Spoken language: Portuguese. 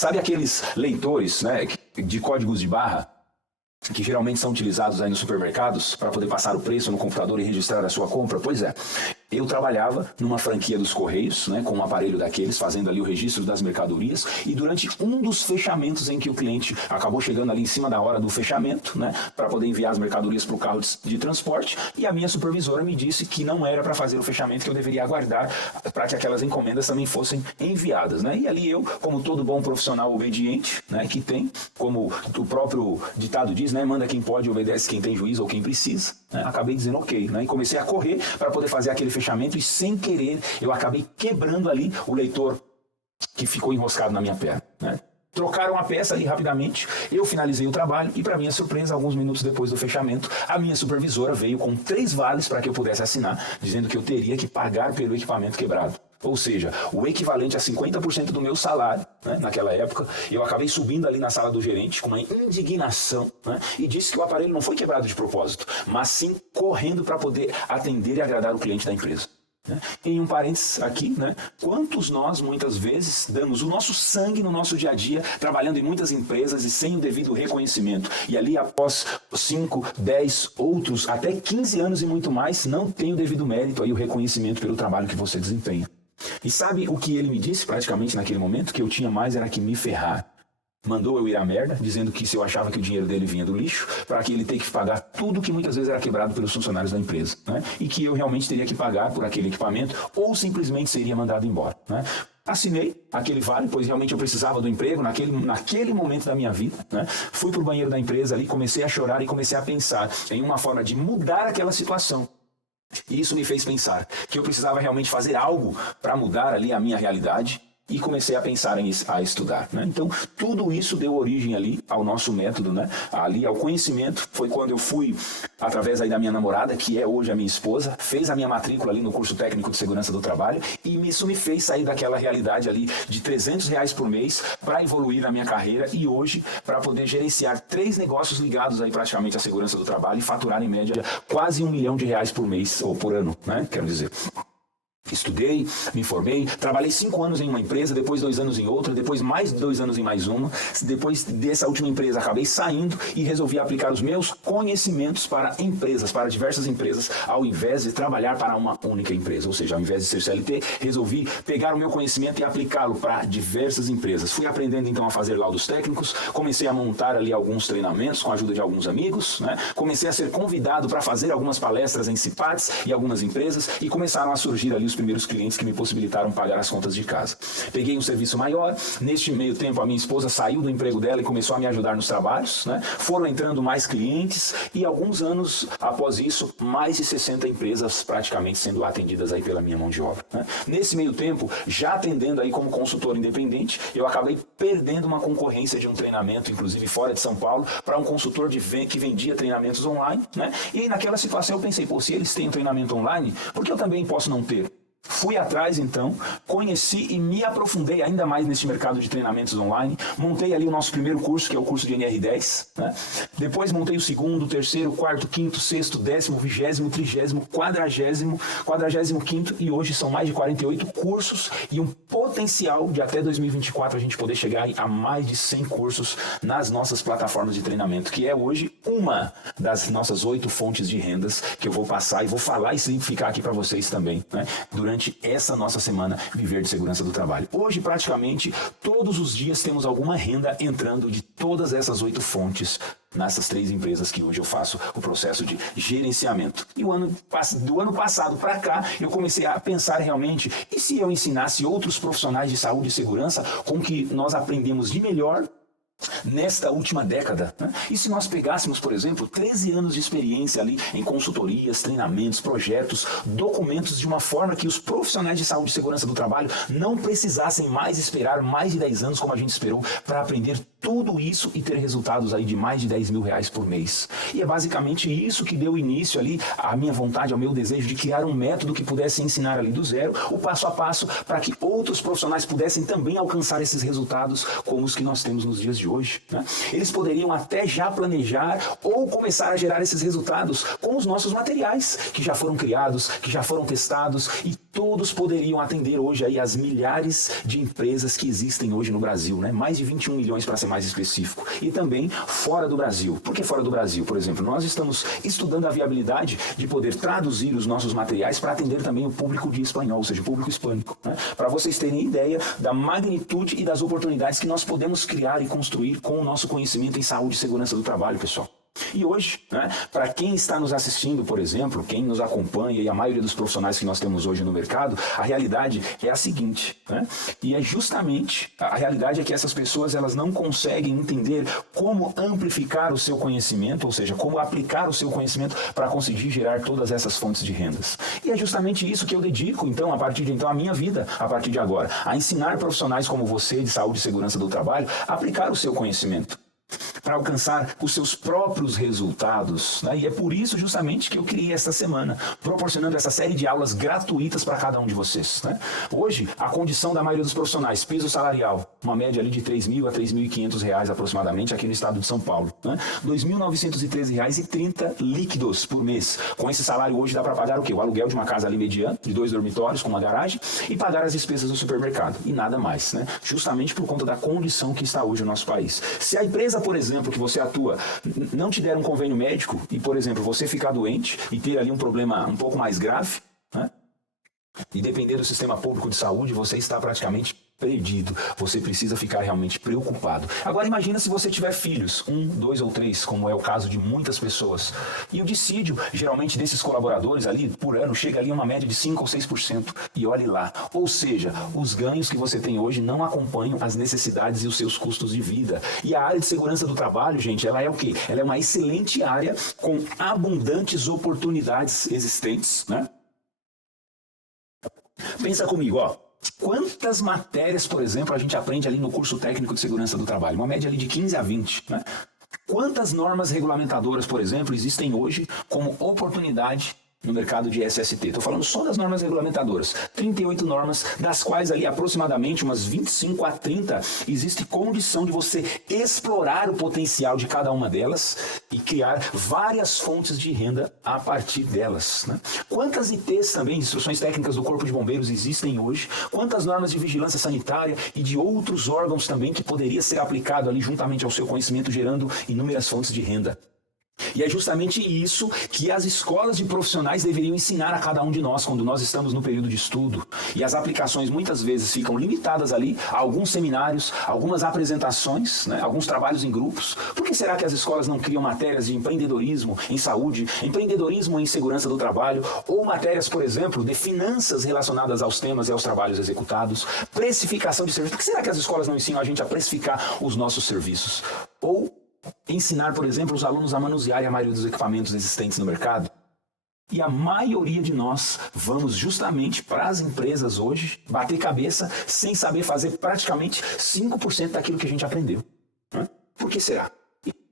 Sabe aqueles leitores, né, de códigos de barra, que geralmente são utilizados aí nos supermercados para poder passar o preço no computador e registrar a sua compra? Pois é, eu trabalhava numa franquia dos Correios, né, com um aparelho daqueles, fazendo ali o registro das mercadorias, e durante um dos fechamentos em que o cliente acabou chegando ali em cima da hora do fechamento, né, para poder enviar as mercadorias para o carro de transporte, e a minha supervisora me disse que não era para fazer o fechamento, que eu deveria aguardar para que aquelas encomendas também fossem enviadas, né? E ali eu, como todo bom profissional obediente, né, que tem, como o próprio ditado diz, né, manda quem pode, obedece quem tem juízo ou quem precisa, né, acabei dizendo ok, né, e comecei a correr para poder fazer aquele fechamento, e sem querer eu acabei quebrando ali o leitor que ficou enroscado na minha perna, né? Trocaram a peça ali rapidamente, eu finalizei o trabalho e, para minha surpresa, alguns minutos depois do fechamento, a minha supervisora veio com 3 vales para que eu pudesse assinar, dizendo que eu teria que pagar pelo equipamento quebrado. Ou seja, o equivalente a 50% do meu salário, né, naquela época. Eu acabei subindo ali na sala do gerente com uma indignação, né, e disse que o aparelho não foi quebrado de propósito, mas sim correndo para poder atender e agradar o cliente da empresa. Em um parênteses aqui, né, quantos nós muitas vezes damos o nosso sangue no nosso dia a dia, trabalhando em muitas empresas e sem o devido reconhecimento, e ali após 5, 10, outros, até 15 anos e muito mais, não tem o devido mérito aí, o reconhecimento pelo trabalho que você desempenha. E sabe o que ele me disse praticamente naquele momento? Que eu tinha mais era que me ferrar. Mandou eu ir à merda, dizendo que se eu achava que o dinheiro dele vinha do lixo, para que ele tenha que pagar tudo que muitas vezes era quebrado pelos funcionários da empresa, né? E que eu realmente teria que pagar por aquele equipamento, ou simplesmente seria mandado embora, né? Assinei aquele vale, pois realmente eu precisava do emprego naquele momento da minha vida, né? Fui para o banheiro da empresa ali, comecei a chorar e comecei a pensar em uma forma de mudar aquela situação. E isso me fez pensar que eu precisava realmente fazer algo para mudar ali a minha realidade, e comecei a pensar a estudar, né? Então, tudo isso deu origem ali ao nosso método, né? Ali ao conhecimento. Foi quando eu fui, através aí da minha namorada, que é hoje a minha esposa, fez a minha matrícula ali no curso técnico de segurança do trabalho, e isso me fez sair daquela realidade ali de R$300 por mês para evoluir na minha carreira, e hoje para poder gerenciar 3 negócios ligados aí praticamente à segurança do trabalho e faturar em média quase R$1 milhão por mês, ou por ano, né? Quero dizer. Estudei, me formei, trabalhei 5 anos em uma empresa, depois 2 anos em outra, depois mais 2 anos em mais uma. Depois dessa última empresa acabei saindo e resolvi aplicar os meus conhecimentos para empresas, para diversas empresas, ao invés de trabalhar para uma única empresa. Ou seja, ao invés de ser CLT, resolvi pegar o meu conhecimento e aplicá-lo para diversas empresas. Fui aprendendo então a fazer laudos técnicos, comecei a montar ali alguns treinamentos com a ajuda de alguns amigos, né? Comecei a ser convidado para fazer algumas palestras em CIPATs e algumas empresas, e começaram a surgir ali os primeiros clientes que me possibilitaram pagar as contas de casa. Peguei um serviço maior, neste meio tempo a minha esposa saiu do emprego dela e começou a me ajudar nos trabalhos, né? Foram entrando mais clientes, e alguns anos após isso, mais de 60 empresas praticamente sendo atendidas aí pela minha mão de obra, né? Nesse meio tempo, já atendendo aí como consultor independente, eu acabei perdendo uma concorrência de um treinamento, inclusive fora de São Paulo, para um consultor que vendia treinamentos online, né? E naquela situação eu pensei, pô, se eles têm um treinamento online, por que eu também posso não ter? Fui atrás então, conheci e me aprofundei ainda mais neste mercado de treinamentos online. Montei ali o nosso primeiro curso, que é o curso de NR10, né? Depois montei o segundo, terceiro, quarto, quinto, sexto, 10º, 20º, 30º, 45º, e hoje são mais de 48 cursos e um potencial de até 2024 a gente poder chegar a mais de 100 cursos nas nossas plataformas de treinamento, que é hoje uma das nossas 8 fontes de rendas que eu vou passar e vou falar e simplificar aqui para vocês também, né? Durante essa nossa semana Viver de Segurança do Trabalho. Hoje, praticamente, todos os dias temos alguma renda entrando de todas essas 8 fontes nessas 3 empresas que hoje eu faço o processo de gerenciamento. E do ano passado para cá, eu comecei a pensar realmente, e se eu ensinasse outros profissionais de saúde e segurança com o que nós aprendemos de melhor nesta última década, né? E se nós pegássemos, por exemplo, 13 anos de experiência ali em consultorias, treinamentos, projetos, documentos, de uma forma que os profissionais de saúde e segurança do trabalho não precisassem mais esperar mais de 10 anos como a gente esperou para aprender tudo isso e ter resultados aí de mais de R$10 mil por mês. E é basicamente isso que deu início ali à minha vontade, ao meu desejo de criar um método que pudesse ensinar ali do zero, o passo a passo, para que outros profissionais pudessem também alcançar esses resultados como os que nós temos nos dias de hoje, né? Eles poderiam até já planejar ou começar a gerar esses resultados com os nossos materiais que já foram criados, que já foram testados, e todos poderiam atender hoje aí as milhares de empresas que existem hoje no Brasil, né? Mais de 21 milhões para ser mais específico. E também fora do Brasil. Por que fora do Brasil? Por exemplo, nós estamos estudando a viabilidade de poder traduzir os nossos materiais para atender também o público de espanhol, ou seja, o público hispânico, né? Para vocês terem ideia da magnitude e das oportunidades que nós podemos criar e construir com o nosso conhecimento em saúde e segurança do trabalho, pessoal. E hoje, né, para quem está nos assistindo, por exemplo, quem nos acompanha e a maioria dos profissionais que nós temos hoje no mercado, a realidade é a seguinte, né? E é justamente, a realidade é que essas pessoas elas não conseguem entender como amplificar o seu conhecimento, ou seja, como aplicar o seu conhecimento para conseguir gerar todas essas fontes de rendas. E é justamente isso que eu dedico, então, a partir de então, a minha vida, a partir de agora, a ensinar profissionais como você de saúde e segurança do trabalho a aplicar o seu conhecimento para alcançar os seus próprios resultados, né? E é por isso justamente que eu criei esta semana, proporcionando essa série de aulas gratuitas para cada um de vocês, né? Hoje, a condição da maioria dos profissionais, piso salarial, uma média ali de R$ 3.000 a R$ 3.500 aproximadamente aqui no estado de São Paulo, né? R$ 2.913,30 líquidos por mês. Com esse salário hoje dá para pagar o quê? O aluguel de uma casa ali mediana, de 2 dormitórios com uma garagem e pagar as despesas do supermercado e nada mais, né? Justamente por conta da condição que está hoje o nosso país. Se a empresa, por exemplo, que você atua, não te der um convênio médico e, por exemplo, você ficar doente e ter ali um problema um pouco mais grave, né? E depender do sistema público de saúde, você está praticamente perdido. Você precisa ficar realmente preocupado. Agora imagina se você tiver filhos, 1, 2 ou 3, como é o caso de muitas pessoas. E o dissídio, geralmente desses colaboradores ali, por ano, chega ali a uma média de 5 ou 6%. E olhe lá. Ou seja, os ganhos que você tem hoje não acompanham as necessidades e os seus custos de vida. E a área de segurança do trabalho, gente, ela é o quê? Ela é uma excelente área com abundantes oportunidades existentes, né? Pensa comigo, ó. Quantas matérias, por exemplo, a gente aprende ali no curso técnico de segurança do trabalho? Uma média ali de 15 a 20, né? Quantas normas regulamentadoras, por exemplo, existem hoje como oportunidade no mercado de SST? Estou falando só das normas regulamentadoras. 38 normas, das quais ali aproximadamente umas 25 a 30 existe condição de você explorar o potencial de cada uma delas e criar várias fontes de renda a partir delas, né? Quantas ITs também, instruções técnicas do Corpo de Bombeiros, existem hoje? Quantas normas de vigilância sanitária e de outros órgãos também que poderia ser aplicado ali juntamente ao seu conhecimento, gerando inúmeras fontes de renda? E é justamente isso que as escolas de profissionais deveriam ensinar a cada um de nós quando nós estamos no período de estudo. E as aplicações muitas vezes ficam limitadas ali a alguns seminários, algumas apresentações, né, alguns trabalhos em grupos. Por que será que as escolas não criam matérias de empreendedorismo em saúde, empreendedorismo em segurança do trabalho, ou matérias, por exemplo, de finanças relacionadas aos temas e aos trabalhos executados, precificação de serviços? Por que será que as escolas não ensinam a gente a precificar os nossos serviços? Ou ensinar, por exemplo, os alunos a manusear a maioria dos equipamentos existentes no mercado? E a maioria de nós vamos justamente para as empresas hoje bater cabeça sem saber fazer praticamente 5% daquilo que a gente aprendeu. Por que será?